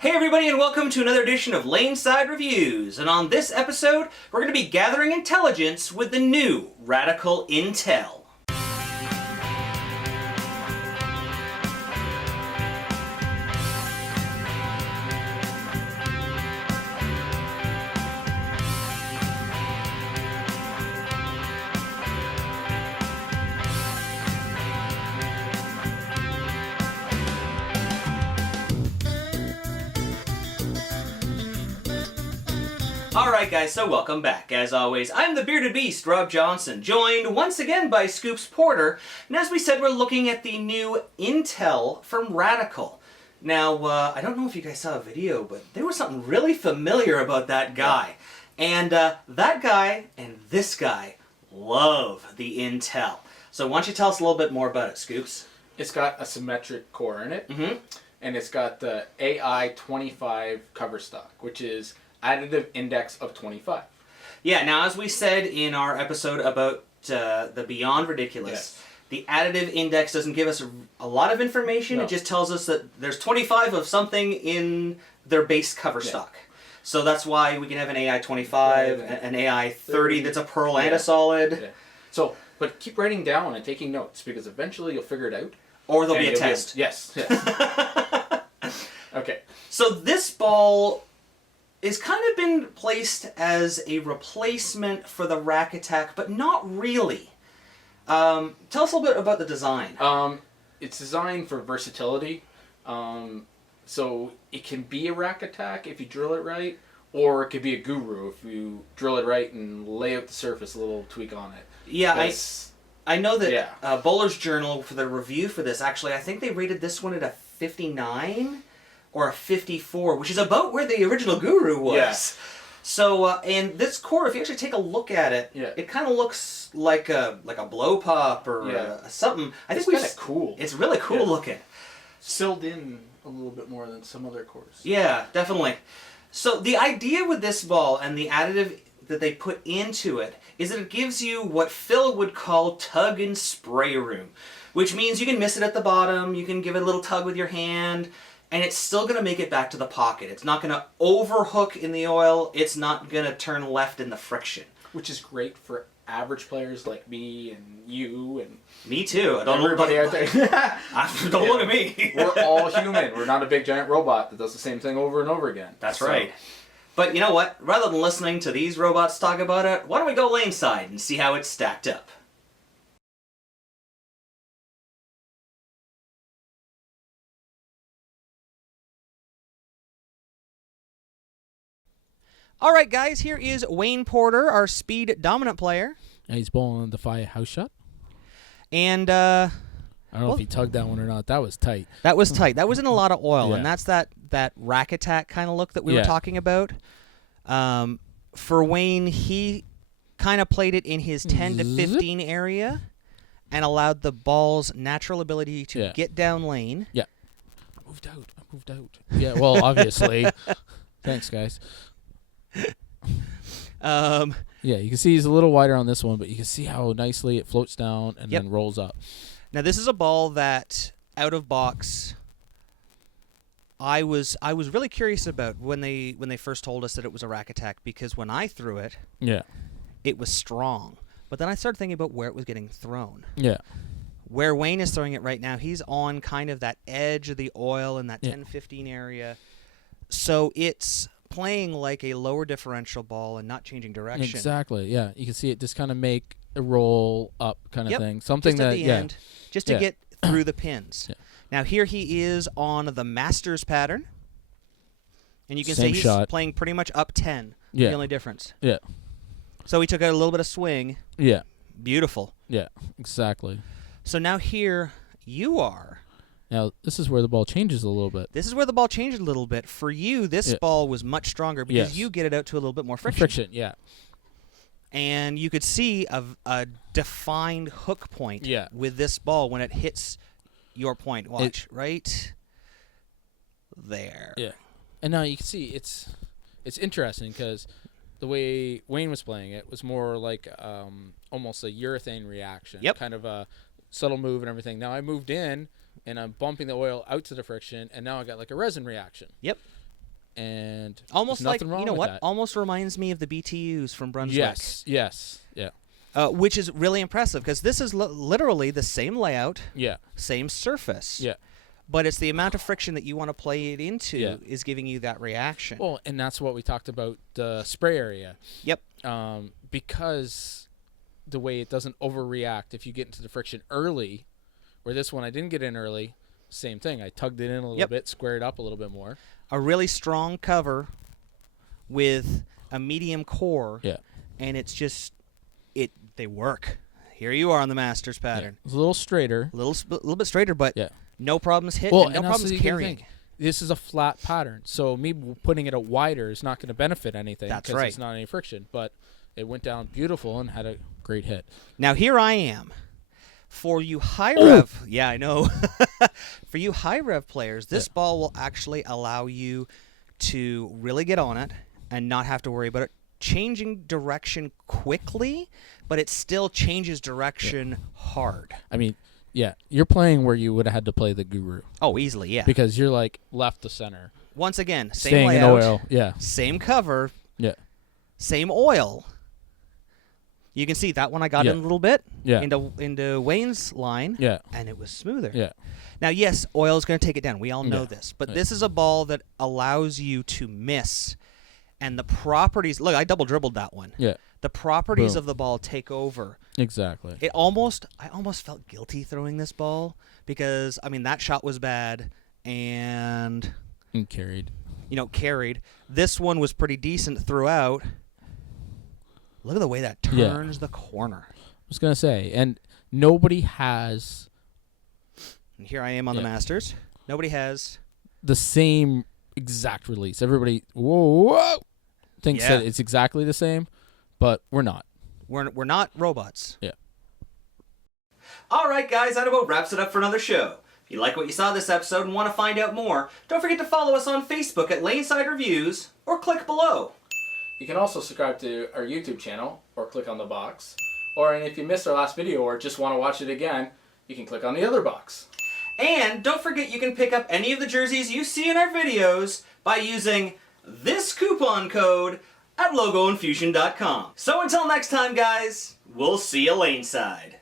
Hey everybody, and welcome to another edition of Laneside Reviews. And on this episode, we're going to be gathering intelligence with the new Radical Intel. Alright guys, so welcome back. As always, I'm the Bearded Beast, Rob Johnson, joined once again by Scoops Porter. And as we said, we're looking at the new Intel from Radical. Now, I don't know if you guys saw a video, but there was something really familiar about that guy. And that guy and this guy love the Intel. So why don't you tell us a little bit more about it, Scoops? It's got a symmetric core in it, and it's got the AI-25 cover stock, which is additive index of 25. Yeah, now as we said in our episode about the Beyond Ridiculous, the additive index doesn't give us a lot of information. No. It just tells us that there's 25 of something in their base cover stock. So that's why we can have an AI-25, an AI-30 that's a pearl and a solid. Yeah. So, but keep writing down and taking notes, because eventually you'll figure it out. Or there'll be a test. Yes. Okay. So this ball is kind of been placed as a replacement for the Rack Attack, but not really. Tell us a little bit about the design. It's designed for versatility. So it can be a Rack Attack if you drill it right, or it could be a Guru if you drill it right and lay out the surface, a little tweak on it. Yeah, I know that Bowler's Journal, for the review for this, actually, I think they rated this one at a 59 or a 54, which is about where the original Guru was. Yeah. So, and this core, if you actually take a look at it, it kind of looks like a blow pop or something. It's kind of cool. It's really cool looking. Sealed in a little bit more than some other cores. Yeah, definitely. So the idea with this ball and the additive that they put into it is that it gives you what Phil would call tug and spray room, which means you can miss it at the bottom, you can give it a little tug with your hand, and it's still going to make it back to the pocket. It's not going to overhook in the oil. It's not going to turn left in the friction. Which is great for average players like me and you and... Me too. Everybody out there. Don't look at me. We're all human. We're not a big giant robot that does the same thing over and over again. That's right. But you know what? Rather than listening to these robots talk about it, why don't we go laneside and see how it's stacked up? All right, guys, here is Wayne Porter, our speed dominant player. He's bowling the DEFY House shot. And, I don't know if he tugged that one or not. That was tight. That was tight. That was in a lot of oil, and that's that Rack Attack kind of look that we were talking about. For Wayne, he kind of played it in his 10 to 15 area and allowed the ball's natural ability to get down lane. Yeah. I moved out. Yeah, well, obviously. Thanks, guys. Yeah, you can see he's a little wider on this one, but you can see how nicely it floats down and then rolls up. Now this is a ball that out of box I was really curious about when they first told us that it was a Rack Attack, because when I threw it, it was strong. But then I started thinking about where it was getting thrown. Yeah. Where Wayne is throwing it right now, he's on kind of that edge of the oil in that 10-15 area. So it's playing like a lower differential ball and not changing direction. Exactly, yeah. You can see it just kind of make a roll up kind of thing. Something just at the end, just to get through the pins. Yeah. Now here he is on the Masters pattern. And you can see he's playing pretty much up 10. Yeah. The only difference. Yeah. So he took out a little bit of swing. Yeah. Beautiful. Yeah, exactly. So now here you are. Now, this is where the ball changes a little bit. This is where the ball changes a little bit. For you, this ball was much stronger because you get it out to a little bit more friction. Friction, yeah. And you could see a defined hook point with this ball when it hits your point. Watch, right there. Yeah. And now you can see it's interesting because the way Wayne was playing it was more like almost a urethane reaction. Yep. Kind of a subtle move and everything. Now I moved in and I'm bumping the oil out to the friction, and now I got like a resin reaction. Yep. and Almost there's like, nothing wrong you know with what? that. Almost reminds me of the BTUs from Brunswick. Yes, yes, yeah, Which is really impressive because this is literally the same layout, yeah, same surface. yeah. But it's the amount of friction that you want to play it into Yeah. is giving you that reaction. Well, and that's what we talked about the spray area. Yep. Because the way it doesn't overreact if you get into the friction early, where this one I didn't get in early, same thing. I tugged it in a little bit, squared up a little bit more. A really strong cover with a medium core. Yeah. And it's just, they work. Here you are on the Masters pattern. Yeah. It's a little straighter. A little bit straighter, but Yeah. no problems hitting, Well, and no and problems also you gotta carrying. think, this is a flat pattern, so me putting it out wider is not going to benefit anything. That's 'cause right. It's not any friction, but it went down beautiful and had a great hit. Now here I am. For you high rev, yeah, I know. For you high rev players, this ball will actually allow you to really get on it and not have to worry about it changing direction quickly, but it still changes direction hard. I mean, yeah, you're playing where you would have had to play the Guru Oh, easily, yeah. because you're like left to center, Once again, same staying layout, in oil. Yeah, same cover, yeah, same oil. You can see that one I got in a little bit yeah, into Wayne's line, yeah, and it was smoother. yeah. Now, yes, oil is going to take it down. We all know Yeah. this. But Yeah. this is a ball that allows you to miss. And the properties... Look, I double dribbled that one. Yeah. The properties Boom. of the ball take over. Exactly. I almost felt guilty throwing this ball because, I mean, that shot was bad and, And carried. carried. This one was pretty decent throughout. Look at the way that Yeah. turns the corner. I was gonna say, and nobody has And here I am on the Masters. Nobody has... the same exact release. Everybody, whoa, thinks Yeah. that it's exactly the same, but we're not. We're not robots. Yeah. All right, guys, that about wraps it up for another show. If you like what you saw this episode and want to find out more, don't forget to follow us on Facebook at Laneside Reviews or click below. You can also subscribe to our YouTube channel or click on the box. Or and if you missed our last video or just want to watch it again, you can click on the other box. And don't forget you can pick up any of the jerseys you see in our videos by using this coupon code at logoinfusion.com. So until next time, guys, we'll see you laneside.